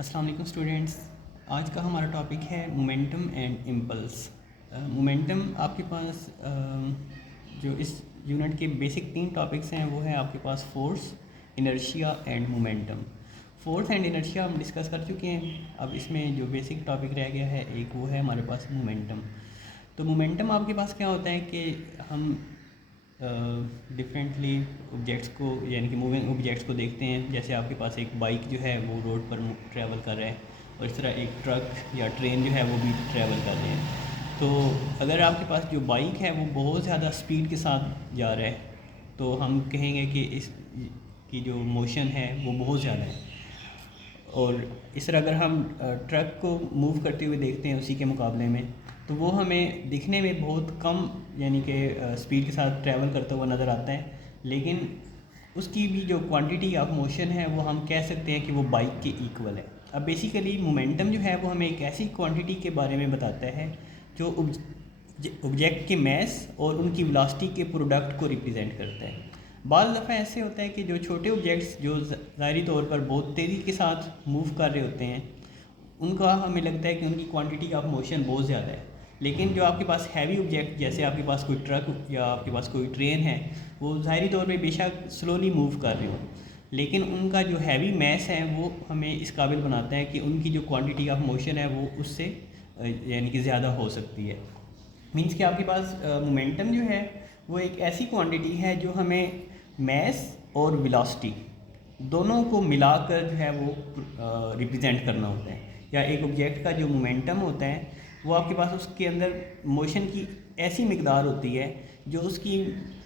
अस्सलाम वालेकुम स्टूडेंट्स। आज का हमारा टॉपिक है मोमेंटम एंड इम्पल्स। मोमेंटम आपके पास जो इस यूनिट के बेसिक 3 टॉपिक्स हैं वो है आपके पास force, inertia and momentum. Force and inertia हम डिस्कस कर चुके हैं। अब इसमें जो बेसिक टॉपिक रह गया है एक वो है हमारे पास मोमेंटम। तो मोमेंटम आपके पास क्या होता है कि हम डिफरेंटली ऑब्जेक्ट्स को यानी कि मूविंग ऑब्जेक्ट्स को देखते हैं। जैसे आपके पास एक बाइक जो है वो रोड पर ट्रैवल कर रहा है और इस तरह एक ट्रक या ट्रेन जो है वो भी ट्रैवल कर रहे हैं। तो अगर आपके पास जो बाइक है वो बहुत ज़्यादा स्पीड के साथ जा रहा है तो हम कहेंगे कि इस की जो मोशन है वो बहुत ज़्यादा है। और इस तरह अगर हम ट्रक को मूव करते हुए देखते हैं उसी के मुकाबले में तो वो हमें दिखने में बहुत कम यानी कि स्पीड के साथ ट्रैवल करता हुआ नज़र आता है, लेकिन उसकी भी जो क्वांटिटी ऑफ मोशन है वो हम कह सकते हैं कि वो बाइक के इक्वल है। अब बेसिकली मोमेंटम जो है वो हमें एक ऐसी क्वांटिटी के बारे में बताता है जो ऑब्जेक्ट के मैस और उनकी वेलोसिटी के प्रोडक्ट को रिप्रेजेंट करता है। बाज़ दफ़ा ऐसे होता है कि जो छोटे ऑब्जेक्ट्स जो ज़ाहरी तौर पर बहुत तेज़ी के साथ मूव कर रहे होते हैं उनका हमें लगता है कि उनकी क्वांटिटी ऑफ मोशन बहुत ज़्यादा है, लेकिन जो आपके पास हैवी ऑब्जेक्ट जैसे आपके पास कोई ट्रक या आपके पास कोई ट्रेन है वो ज़ाहरी तौर पे बेशक स्लोली मूव कर रहे हो, लेकिन उनका जो हैवी मैस है वो हमें इस काबिल बनाता है कि उनकी जो क्वांटिटी ऑफ मोशन है वो उससे यानी कि ज़्यादा हो सकती है। मीन्स कि आपके पास मोमेंटम जो है वो एक ऐसी क्वांटिटी है जो हमें मैस और वेलोसिटी दोनों को मिलाकर जो है वो रिप्रेजेंट करना होता है। या एक ऑब्जेक्ट का जो मोमेंटम होता है वो आपके पास उसके अंदर मोशन की ऐसी मकदार होती है जो उसकी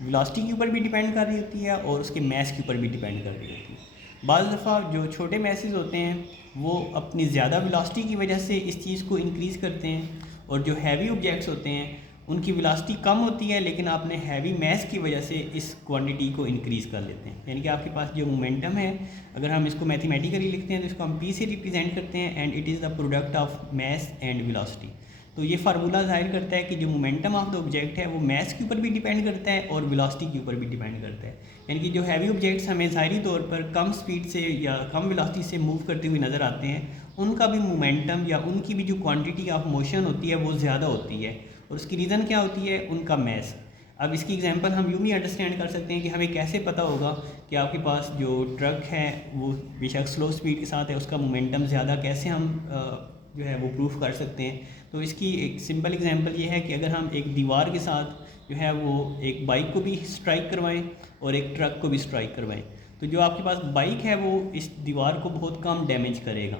वेलोसिटी के ऊपर भी डिपेंड कर रही होती है और उसके मैस के ऊपर भी डिपेंड कर रही होती है। बाज़ दफ़ा जो छोटे मैसेज होते हैं वो अपनी ज़्यादा वेलोसिटी की वजह से इस चीज़ को इंक्रीज़ करते हैं और जो हैवी ऑब्जेक्ट्स होते हैं उनकी वेलोसिटी कम होती है लेकिन आपने हैवी मैस की वजह से इस क्वांटिटी को इंक्रीज़ कर लेते हैं। यानी कि आपके पास जो मोमेंटम है अगर हम इसको मैथमेटिकली लिखते हैं तो इसको हम पी से रिप्रेजेंट करते हैं and it is the product of mass and velocity. तो ये फार्मूला ज़ाहिर करता है कि जो मोमेंटम ऑफ द ऑब्जेक्ट है वो मैस के ऊपर भी डिपेंड करता है और वेलोसिटी के ऊपर भी डिपेंड करता है। यानी कि जो हैवी ऑब्जेक्ट्स हमें ज़ाहिरी तौर पर कम स्पीड से या कम वेलोसिटी से मूव करते हुए नज़र आते हैं उनका भी मोमेंटम या उनकी भी जो क्वांटिटी ऑफ मोशन होती है वो ज़्यादा होती है और उसकी रीज़न क्या होती है, उनका मैस। अब इसकी एग्जांपल हम यूँ भी अंडरस्टैंड कर सकते हैं कि हमें कैसे पता होगा कि आपके पास जो ट्रक है वो बेशक स्लो स्पीड के साथ है, उसका मोमेंटम ज़्यादा कैसे हम जो है वो प्रूफ कर सकते हैं। तो इसकी एक सिंपल एग्जांपल ये है कि अगर हम एक दीवार के साथ जो है वो एक बाइक को भी स्ट्राइक करवाएं और एक ट्रक को भी स्ट्राइक करवाएं तो जो आपके पास बाइक है वो इस दीवार को बहुत कम डैमेज करेगा,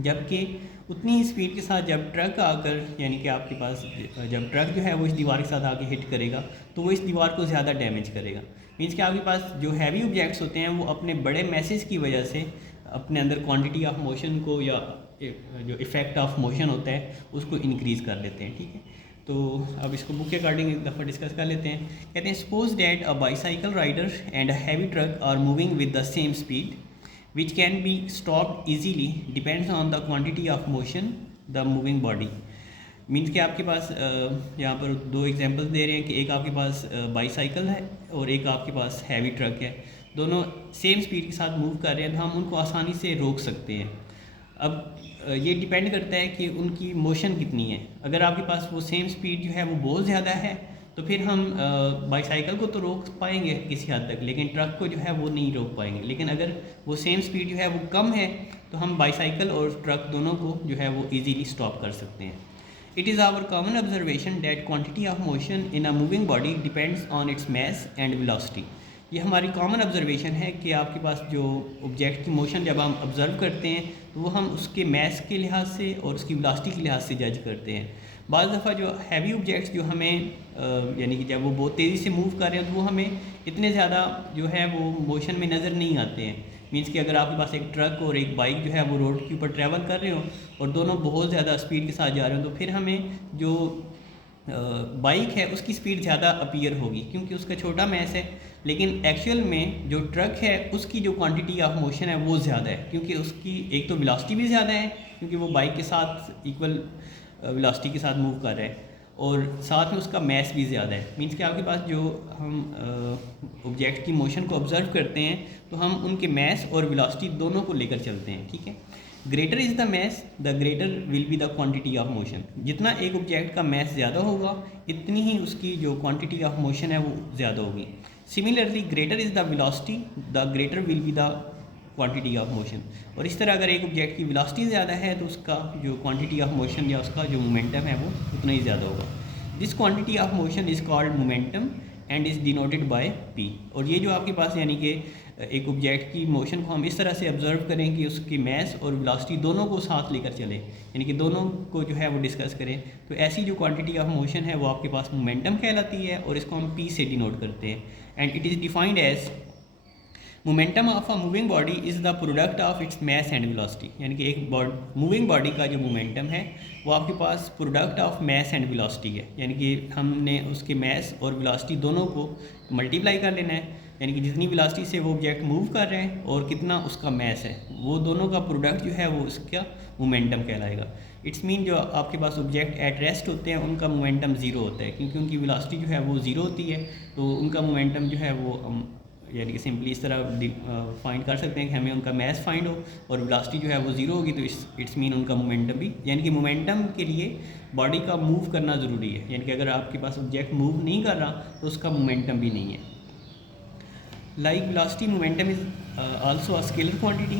जबकि उतनी ही स्पीड के साथ जब ट्रक आकर यानी कि आपके पास जब ट्रक जो है वो इस दीवार के साथ आके हिट करेगा तो वो इस दीवार को ज़्यादा डैमेज करेगा। मीन्स कि आपके पास जो हैवी ऑब्जेक्ट्स होते हैं वो अपने बड़े मैसेज की वजह से अपने अंदर क्वांटिटी ऑफ मोशन को या जो इफ़ेक्ट ऑफ मोशन होता है उसको इंक्रीज़ कर लेते हैं। ठीक है, तो अब इसको बुक के अकॉर्डिंग एक दफ़ा डिस्कस कर लेते हैं। कहते हैं suppose that a bicycle rider and a heavy truck are moving with the same speed which can be stopped easily depends on the quantity of motion the moving body। Means कि आपके पास यहाँ पर 2 examples दे रहे हैं कि एक आपके पास bicycle है और एक आपके पास हैवी ट्रक है, दोनों सेम स्पीड के साथ मूव कर रहे हैं तो हम उनको आसानी से रोक सकते हैं। अब ये डिपेंड करता है कि उनकी मोशन कितनी है। अगर आपके पास वो सेम स्पीड जो है वो बहुत ज़्यादा है तो फिर हम बाईसाइकिल को तो रोक पाएंगे किसी हद तक, लेकिन ट्रक को जो है वो नहीं रोक पाएंगे। लेकिन अगर वो सेम स्पीड जो है वो कम है तो हम बाईसाइकिल और ट्रक दोनों को जो है वो इजीली स्टॉप कर सकते हैं। It is our common observation that quantity of motion in a moving body depends on its mass and velocity. ये हमारी कॉमन ऑब्जर्वेशन है कि आपके पास जो ऑब्जेक्ट की मोशन जब हम ऑब्ज़र्व करते हैं तो वो हम उसके मैस के लिहाज से और उसकी वेलोसिटी के लिहाज से जज करते हैं। बाज़ दफ़ा जो हैवी ऑब्जेक्ट्स जो हमें यानी कि जब वो बहुत तेज़ी से मूव कर रहे हैं तो वो हमें इतने ज़्यादा जो है वो मोशन में नज़र नहीं आते हैं। मीन्स कि अगर आपके पास एक ट्रक और एक बाइक जो है वो रोड के ऊपर ट्रैवल कर रहे हो और दोनों बहुत ज़्यादा स्पीड के साथ जा रहे हो तो फिर हमें जो बाइक है उसकी स्पीड ज़्यादा अपीयर होगी क्योंकि उसका छोटा मैस है, लेकिन एक्चुअल में जो ट्रक है उसकी जो क्वांटिटी ऑफ मोशन है वो ज़्यादा है क्योंकि उसकी एक तो वेलोसिटी भी ज़्यादा है क्योंकि वो बाइक के साथ इक्वल वेलोसिटी के साथ मूव कर रहा है और साथ में उसका मैस भी ज़्यादा है। मीन्स कि आपके पास जो हम ऑब्जेक्ट की मोशन को ऑब्ज़र्व करते हैं तो हम उनके मैस और वेलोसिटी दोनों को लेकर चलते हैं। ठीक है, greater is the mass the greater will be the quantity of motion. जितना एक ऑब्जेक्ट का मैस ज़्यादा होगा इतनी ही उसकी जो क्वांटिटी ऑफ मोशन है वो ज़्यादा होगी। Similarly greater is the velocity the greater will be the quantity of motion. और इस तरह अगर एक ऑब्जेक्ट की वेलोसिटी ज़्यादा है तो उसका जो क्वांटिटी ऑफ मोशन या उसका जो मोमेंटम है वो उतना ही ज़्यादा होगा। This quantity of motion is called momentum and is denoted by P. और ये जो आपके पास यानी कि एक ऑब्जेक्ट की मोशन को हम इस तरह से ऑब्जर्व करें कि उसकी मैस और वेलोसिटी दोनों को साथ लेकर चले, यानी कि दोनों को जो है वो डिस्कस करें, तो ऐसी जो क्वांटिटी ऑफ मोशन है वो आपके पास मोमेंटम कहलाती है और इसको हम पी से डिनोट करते हैं। And it is defined as momentum of a moving body is the product of its mass and velocity. यानी कि एक मूविंग बॉडी का जो मोमेंटम है वो आपके पास product of mass and velocity है, यानी कि हमने उसके मैस और वेलोसिटी दोनों को मल्टीप्लाई कर लेना है, यानी कि जितनी वेलोसिटी से वो ऑब्जेक्ट मूव कर रहे हैं और कितना उसका मैस है वो दोनों का प्रोडक्ट जो है वो उसका मोमेंटम कहलाएगा। इट्स मीन जो आपके पास ऑब्जेक्ट एट रेस्ट होते हैं उनका मोमेंटम ज़ीरो होता है, क्योंकि उनकी वेलोसिटी जो है वो ज़ीरो होती है, तो उनका मोमेंटम जो है वो हम यानी कि सिंपली इस तरह फाइंड कर सकते हैं कि हमें उनका मैस फाइंड हो और वेलोसिटी जो है वो ज़ीरो होगी, तो इट्स मीन उनका मोमेंटम भी, यानी कि मोमेंटम के लिए बॉडी का मूव करना ज़रूरी है, यानी कि अगर आपके पास ऑब्जेक्ट मूव नहीं कर रहा तो उसका मोमेंटम भी नहीं है। Like velocity, momentum is also a scalar quantity,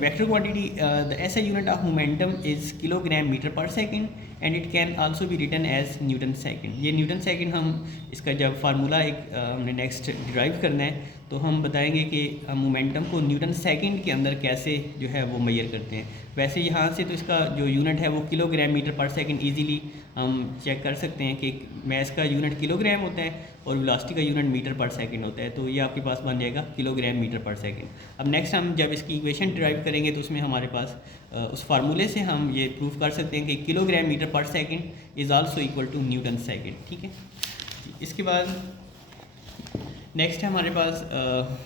vector quantity. The SI unit of momentum is kilogram meter per second and it can also be written as Newton second. ये Newton second हम इसका जब formula एक हमने next derive करना है तो हम बताएंगे कि मोमेंटम को न्यूटन सेकंड के अंदर कैसे जो है वो मेजर करते हैं। वैसे यहाँ से तो इसका जो यूनिट है वो kilogram metre per second easily हम चेक कर सकते हैं कि मैस का यूनिट किलोग्राम होता है और वेलोसिटी का यूनिट मीटर पर सेकंड होता है, तो ये आपके पास बन जाएगा किलोग्राम मीटर पर सेकंड। अब नेक्स्ट हम जब इसकी इक्वेशन डिराइव करेंगे तो उसमें हमारे पास उस फार्मूले से हम ये प्रूव कर सकते हैं कि kilogram metre per second is also equal to Newton second. ठीक है, इसके बाद नेक्स्ट है हमारे पास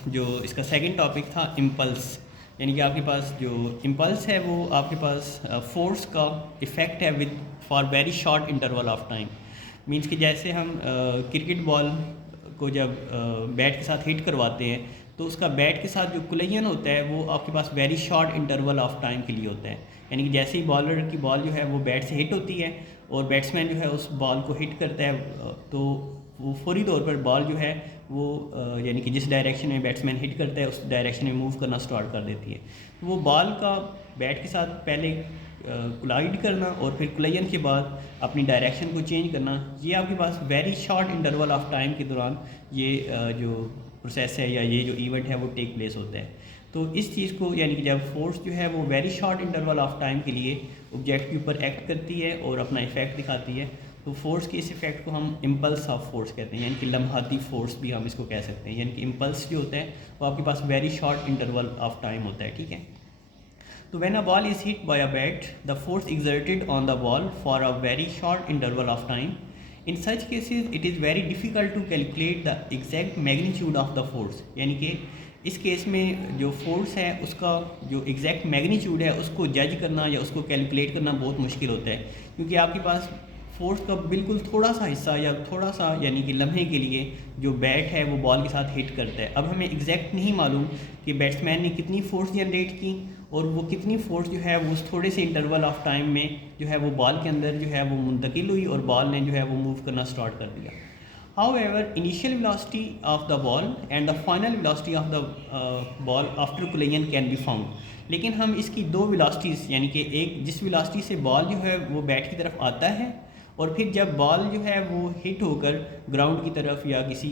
जो इसका सेकंड टॉपिक था इम्पल्स, यानी कि आपके पास जो इम्पल्स है वो आपके पास फोर्स का इफ़ेक्ट है with for very short interval of time. Means कि जैसे हम क्रिकेट बॉल को जब बैट के साथ हिट करवाते हैं तो उसका बैट के साथ जो कोलिजन होता है वो आपके पास very short interval of time के लिए होता है, यानी कि जैसे ही बॉलर की बॉल जो है वो बैट से हिट होती है और बैट्समैन जो है उस बॉल को हिट करता है तो वो फौरी तौर पर बॉल जो है वो यानी कि जिस डायरेक्शन में बैट्समैन हिट करता है उस डायरेक्शन में मूव करना स्टार्ट कर देती है। तो वो बॉल का बैट के साथ पहले कोलाइड करना और फिर कोलिजन के बाद अपनी डायरेक्शन को चेंज करना, ये आपके पास very short interval of time के दौरान ये जो प्रोसेस है या ये जो इवेंट है वो टेक प्लेस होता है। तो इस चीज़ को यानी कि जब फोर्स जो है वो very short interval of time के लिए ऑब्जेक्ट के ऊपर एक्ट करती है और अपना इफेक्ट दिखाती है, तो फोर्स के इस इफेक्ट को हम इम्पल्स ऑफ फोर्स कहते हैं, यानी कि लम्हाती फोर्स भी हम इसको कह सकते हैं। यानी कि इम्पल्स जो होता है वो आपके पास very short interval of time होता है। ठीक है, तो when a ball is hit by a bat the force exerted on the ball for a very short interval of time, in such cases it is very difficult to calculate the exact magnitude of the force. यानी कि इस case में जो force है उसका जो exact magnitude है उसको जज करना या उसको कैलकुलेट करना बहुत मुश्किल होता है, क्योंकि आपके पास फोर्स का बिल्कुल थोड़ा सा हिस्सा या थोड़ा सा यानी कि लम्हे के लिए जो बैट है वो बॉल के साथ हिट करता है। अब हमें एग्जैक्ट नहीं मालूम कि बैट्समैन ने कितनी फोर्स जनरेट की और वो कितनी फोर्स जो है वो उस थोड़े से इंटरवल ऑफ टाइम में जो है वो बॉल के अंदर जो है वो मुंतकिल हुई और बॉल ने जो है वो मूव करना स्टार्ट कर दिया। However, initial velocity of the ball and the final velocity of the ball after collision can be found. लेकिन हम इसकी दो वेलोसिटीज़ यानी कि एक जिस वेलोसिटी से बॉल जो है वो बैट की तरफ आता है और फिर जब बॉल जो है वो हिट होकर ग्राउंड की तरफ या किसी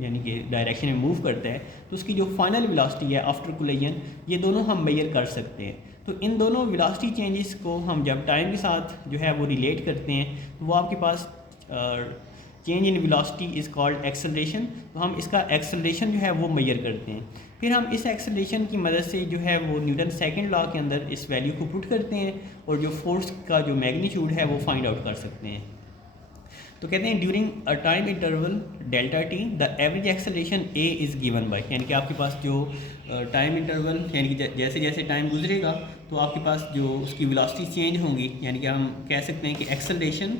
यानी कि डायरेक्शन में मूव करता है तो उसकी जो फाइनल वेलोसिटी है आफ्टर कोलिजन, ये दोनों हम मेजर कर सकते हैं। तो इन दोनों वेलोसिटी चेंजेस को हम जब टाइम के साथ जो है वो रिलेट करते हैं तो वो आपके पास change in velocity is called acceleration. तो हम इसका एक्सेलरेशन जो है वो मेजर करते हैं, फिर हम इस एक्सेलरेशन की मदद से जो है वो न्यूटन सेकंड लॉ के अंदर इस वैल्यू को पुट करते हैं और जो फोर्स का जो मैग्नीट्यूड है वो फाइंड आउट कर सकते हैं। तो कहते हैं during a time interval delta T the average acceleration A is given by, यानी कि आपके पास जो टाइम इंटरवल यानी कि जैसे जैसे टाइम गुजरेगा तो आपके पास जो उसकी वेलोसिटी चेंज होंगी, यानी कि हम कह सकते हैं कि acceleration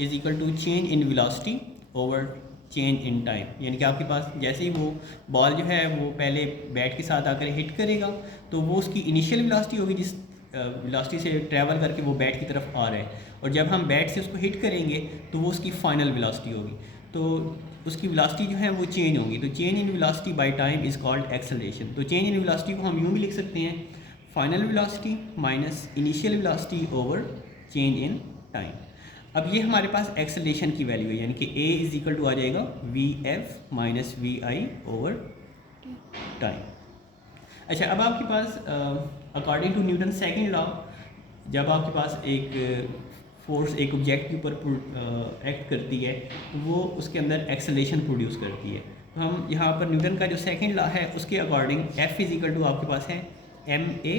is equal to change in velocity over change in time, यानी कि आपके पास जैसे ही वो बॉल जो है वो पहले बैट के साथ आकर हिट करेगा तो वो उसकी इनिशियल वेलोसिटी होगी जिस वेलोसिटी से ट्रैवल करके वो बैट की तरफ आ रहा है, और जब हम बैट से उसको हिट करेंगे तो वो उसकी फाइनल वेलोसिटी होगी, तो उसकी वेलोसिटी जो है वो चेंज होगी। तो change in velocity by time is called acceleration. तो चेंज इन वेलोसिटी को हम यूँ भी लिख सकते हैं, final velocity minus initial velocity over change in time. अब ये हमारे पास एक्सेलरेशन की वैल्यू है, यानी कि a इज़ इक्वल टू आ जाएगा vf minus V I over time. अच्छा, अब आपके पास according to Newton second law, जब आपके पास एक फोर्स एक ऑब्जेक्ट के ऊपर एक्ट करती है तो वो उसके अंदर एक्सेलरेशन प्रोड्यूस करती है। तो हम यहाँ पर न्यूटन का जो सेकंड लॉ है उसके according f is equal to आपके पास है ma।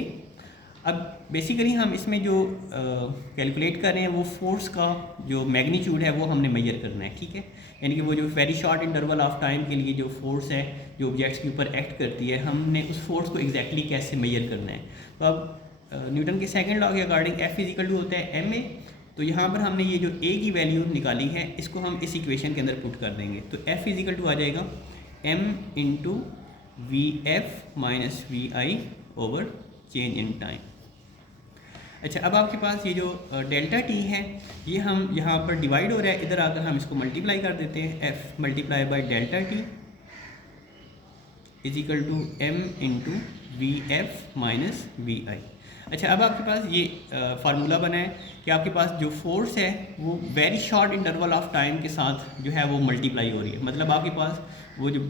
अब बेसिकली हम इसमें जो कैलकुलेट कर रहे हैं वो फोर्स का जो मैग्नीट्यूड है वो हमने मेजर करना है, ठीक है। यानी कि वो जो very short interval of time के लिए जो फोर्स है जो ऑब्जेक्ट्स के ऊपर एक्ट करती है, हमने उस फोर्स को एग्जैक्टली कैसे मेजर करना है। तो अब न्यूटन के सेकंड लॉ के according F is equal to होता है एम ए। तो यहाँ पर हमने ये जो ए की वैल्यू निकाली है इसको हम इस इक्वेशन के अंदर पुट कर देंगे। तो एफ इज इक्वल टू आ जाएगा M into V F minus V I over change in time. अच्छा, अब आपके पास ये जो डेल्टा टी है ये हम यहाँ पर डिवाइड हो रहा है, इधर आकर हम इसको मल्टीप्लाई कर देते हैं, F multiply by delta T is equal to M into V F minus V I. अच्छा, अब आपके पास ये फार्मूला बना है कि आपके पास जो फोर्स है वो very short interval of time के साथ जो है वो मल्टीप्लाई हो रही है। मतलब आपके पास वो जो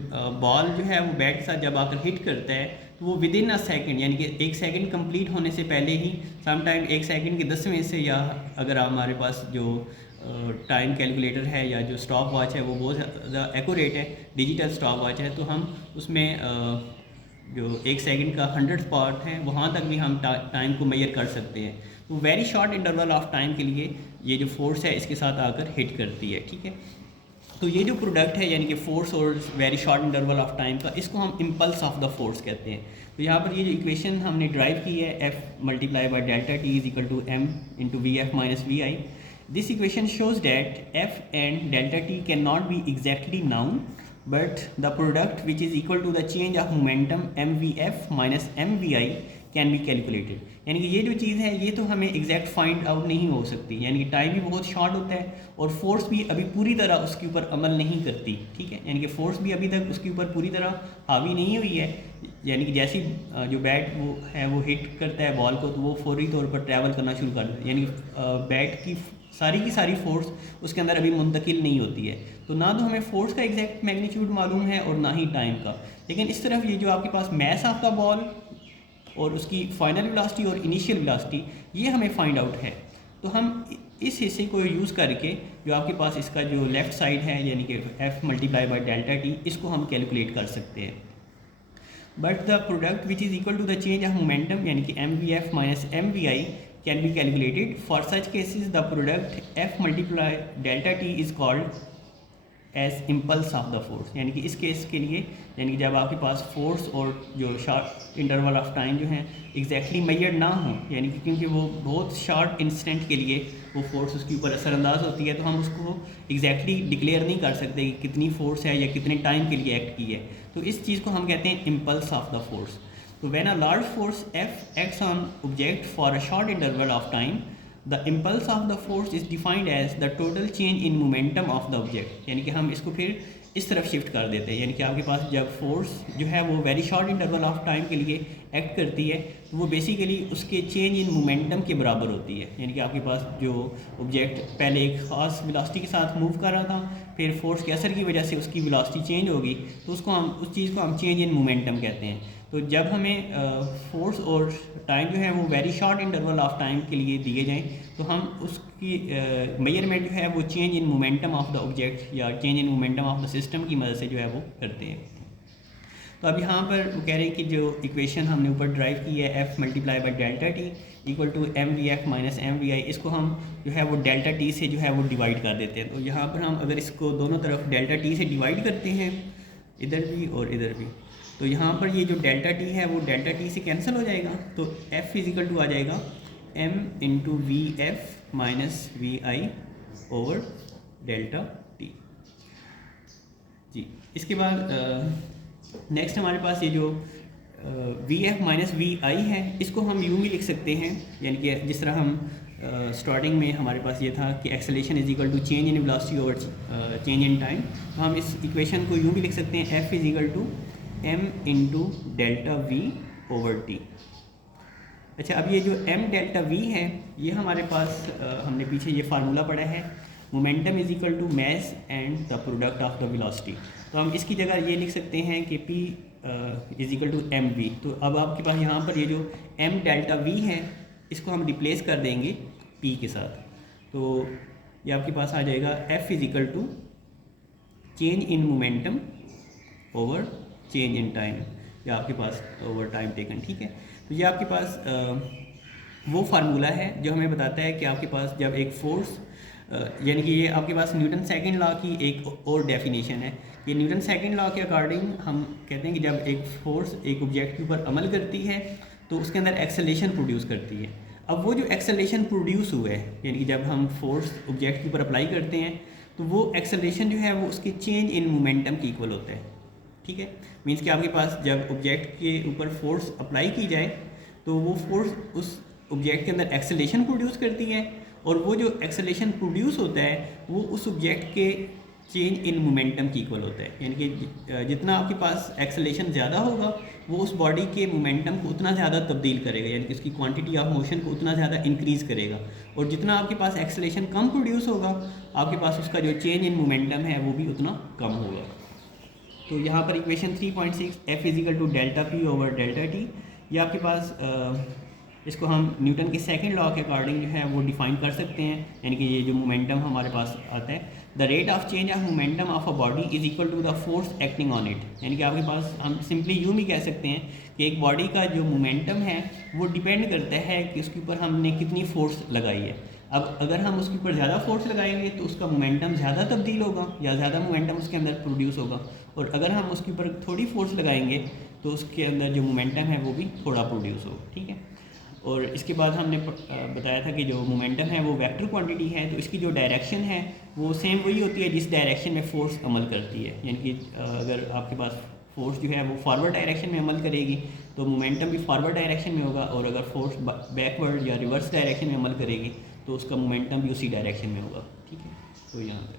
बॉल जो है वो बैट के साथ जब आकर हिट करता है तो वो विद इन अ सेकेंड, यानी कि एक सेकंड कंप्लीट होने से पहले ही, समटाइम एक सेकंड के 10वें से, या अगर हमारे पास जो टाइम कैलकुलेटर है या जो स्टॉप वॉच है वो बहुत ज़्यादा एक्यूरेट है, डिजिटल स्टॉप वॉच है, तो हम उसमें जो एक सेकंड का 100th पार्ट है वहाँ तक भी हम टाइम को मेजर कर सकते हैं। तो very short interval of time के लिए ये जो फोर्स है इसके साथ आकर हिट करती है, ठीक है। तो ये जो प्रोडक्ट है यानी कि फोर्स और very short interval of time का, इसको हम इम्पल्स ऑफ द फोर्स कहते हैं। तो यहाँ पर ये जो इक्वेशन हमने ड्राइव की है F multiply by delta T is equal to M into V F minus V I, this equation shows that F and delta T can not be exactly known but the product which is equal to the change of momentum mvf minus mvi can be calculated। यानी कि ये जो चीज़ है ये तो हमें exact find out नहीं हो सकती, यानी कि टाइम भी बहुत शॉर्ट होता है और फोर्स भी अभी पूरी तरह उसके ऊपर अमल नहीं करती, ठीक है। यानी कि फोर्स भी अभी तक उसके ऊपर पूरी तरह हावी नहीं हुई है, यानी कि जैसी जो बैट वो है वो हिट करता है बॉल को तो वो फौरी तौर पर ट्रैवल करना शुरू कर देता है, यानी कि बैट की सारी फोर्स उसके अंदर अभी मुंतकिल नहीं होती है। तो ना तो हमें फोर्स का एग्जैक्ट मैग्नीट्यूड मालूम है और ना ही टाइम का, लेकिन इस तरफ ये जो आपके पास मैस ऑफ द बॉल और उसकी फाइनल वेलोसिटी और इनिशियल वेलोसिटी ये हमें फाइंड आउट है। तो हम इस हिस्से को यूज़ करके जो आपके पास इसका जो लेफ़्ट साइड है यानी कि F multiply by delta T, इसको हम कैलकुलेट कर सकते हैं। But the product which is equal to the change of momentum यानी कि M V F minus M V I can be calculated. For such cases the product f multiply delta t is called as impulse of the force। यानी कि इस case के लिए यानी कि जब आपके पास फोर्स और जो शॉर्ट इंटरवल ऑफ टाइम जो है एग्जैक्टली मेजर ना हो, यानी कि क्योंकि वो बहुत शॉर्ट इंस्टेंट के लिए वो फोर्स उसके ऊपर असरअंदाज होती है, तो हम उसको एग्जैक्टली डिक्लेयर नहीं कर सकते कि कितनी फोर्स है या कितने टाइम के लिए एक्ट की है। तो इस चीज़ को हम कहते हैं impulse of the force. So when a large force F acts on object for a short interval of time, the impulse of the force is defined as the total change in momentum of the object। यानी कि हम इसको फिर इस तरफ shift कर देते हैं, यानी कि आपके पास जब फोर्स जो है वो very short interval of time के लिए एक्ट करती है तो वो बेसिकली उसके चेंज इन मोमेंटम के बराबर होती है। यानी कि आपके पास जो ऑब्जेक्ट पहले एक ख़ास वेलोसिटी के साथ मूव कर रहा था, फिर फोर्स के असर की वजह से उसकी वेलोसिटी चेंज होगी, तो उसको हम उस चीज़ को हम चेंज इन मोमेंटम कहते हैं। तो जब हमें फोर्स और टाइम जो है वो very short interval of time के लिए दिए जाएं तो हम उसकी मेजरमेंट जो है वो change in momentum of the object या change in momentum of the system की मदद से जो है वो करते हैं। तो अब यहाँ पर वो कह रहे हैं कि जो इक्वेशन हमने ऊपर ड्राइव की है F multiply by delta T equal to M V F minus M V I, इसको हम जो है वो डेल्टा टी से जो है वो डिवाइड कर देते हैं। तो यहाँ पर हम अगर इसको दोनों तरफ डेल्टा टी से डिवाइड करते हैं, इधर भी और इधर भी, तो यहाँ पर ये जो डेल्टा टी है वो डेल्टा टी से कैंसिल हो जाएगा, तो एफ फिजिकल टू आ जाएगा M into V F minus V I over delta T. जी। इसके बाद नेक्स्ट हमारे पास ये जो V F minus V I है, इसको हम यूँ भी लिख सकते हैं, यानी कि जिस तरह हम स्टार्टिंग में हमारे पास ये था कि acceleration is equal to change in velocity over change in time, तो हम इस इक्वेशन को यूँ भी लिख सकते हैं F is equal to M into delta V over T. अच्छा, अब ये जो एम डेल्टा वी है, ये हमारे पास हमने पीछे ये फार्मूला पढ़ा है, momentum is equal to mass and the product of the velocity. तो हम इसकी जगह ये लिख सकते हैं कि P is equal to M V. तो अब आपके पास यहाँ पर ये जो एम डेल्टा वी है, इसको हम रिप्लेस कर देंगे पी के साथ, तो ये आपके पास आ जाएगा F is equal to change in momentum over change in time, या आपके पास ओवर टाइम टेकन। ठीक है, तो ये आपके पास वो फार्मूला है जो हमें बताता है कि आपके पास जब एक फोर्स, यानी कि ये आपके पास न्यूटन सेकंड लॉ की एक और डेफिनेशन है। ये न्यूटन सेकंड लॉ के अकॉर्डिंग हम कहते हैं कि जब एक फोर्स एक ऑब्जेक्ट के ऊपर अमल करती है तो उसके अंदर एक्सेलेरेशन प्रोड्यूस करती है। अब वो जो एक्सेलेरेशन प्रोड्यूस हुआ है, यानी कि जब हम फोर्स ऑब्जेक्ट के ऊपर अप्लाई करते हैं तो वो एक्सेलेरेशन जो है वो उसके चेंज इन मोमेंटम के इक्वल होता है। ठीक है, मीन्स कि आपके पास जब ऑब्जेक्ट के ऊपर फोर्स अप्लाई की जाए तो वो फोर्स उस ऑब्जेक्ट के अंदर एक्सेलेरेशन प्रोड्यूस करती है, और वो जो एक्सेलेरेशन प्रोड्यूस होता है वो उस ऑब्जेक्ट के चेंज इन मोमेंटम की इक्वल होता है। यानी कि जितना आपके पास एक्सेलेरेशन ज़्यादा होगा वो उस बॉडी के मोमेंटम को उतना ज़्यादा तब्दील करेगा, यानी कि उसकी क्वांटिटी ऑफ मोशन को उतना ज़्यादा इंक्रीज़ करेगा, और जितना आपके पास एक्सेलेरेशन कम प्रोड्यूस होगा आपके पास उसका जो चेंज इन मोमेंटम है वो भी उतना कम होगा। तो यहाँ पर equation 3.6 F is equal to delta P over delta T, ये आपके पास इसको हम न्यूटन के सेकंड लॉ के अकॉर्डिंग जो है वो डिफाइन कर सकते हैं। यानी कि ये जो मोमेंटम हमारे पास आता है, the rate of change of momentum of a body is equal to the force acting on it. यानी कि आपके पास हम सिंपली यूँ भी कह सकते हैं कि एक बॉडी का जो मोमेंटम है वो डिपेंड करता है कि उसके ऊपर हमने कितनी फोर्स लगाई है। अब अगर हम उसके ऊपर ज़्यादा फोर्स लगाएंगे तो उसका मोमेंटम ज़्यादा तब्दील होगा या ज़्यादा मोमेंटम उसके अंदर प्रोड्यूस होगा, और अगर हम उसके ऊपर थोड़ी फोर्स लगाएंगे तो उसके अंदर जो मोमेंटम है वो भी थोड़ा प्रोड्यूस होगा। ठीक है, और इसके बाद हमने बताया था कि जो मोमेंटम है वो वेक्टर क्वांटिटी है, तो इसकी जो डायरेक्शन है वो सेम वही होती है जिस डायरेक्शन में फोर्स अमल करती है। यानी कि अगर आपके पास फोर्स जो है वो फॉरवर्ड डायरेक्शन में अमल करेगी तो मोमेंटम भी फॉरवर्ड डायरेक्शन में होगा, और अगर फोर्स बैकवर्ड या रिवर्स डायरेक्शन में अमल करेगी तो उसका मोमेंटम भी उसी डायरेक्शन में होगा। ठीक है, तो यहाँ पर